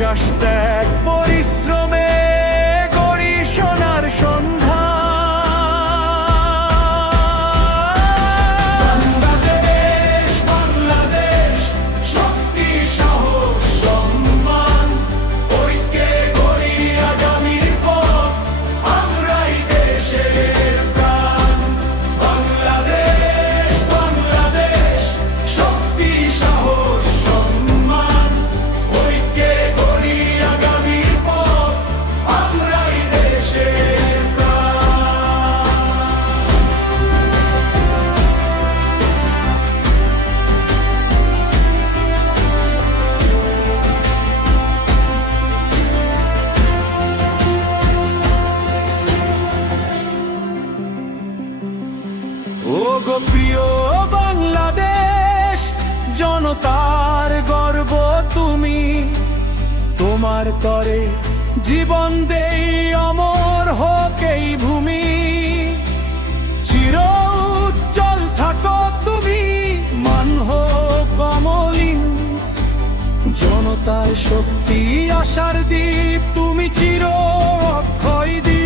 নিঃশ্বাস ত্যাগ পরিশ্রমে গড়ি সোনার সন্ধ্যা। বাংলাদেশ বাংলাদেশ, শক্তি সাহস সম্মান, ঐক্যে গড়ি আগামীর পথ, আমরাই দেশের প্রাণ। বাংলাদেশ বাংলাদেশ, শক্তি সাহস সম্মান, ঐক্যে গড়ি আগামীর পথ, আমরাই দেশের প্রাণ। ও গো প্রিয় বাংলাদেশ, জনতার গর্ব তুমি, তোমার তরে জীবন দেই, অমর হোক এই ভূমি। চির উজ্জ্বল থাকো তুমি, মান হোক অমলিন, জনতার শক্তি আশার দ্বীপ তুমি চির অক্ষয় দ্বীপ।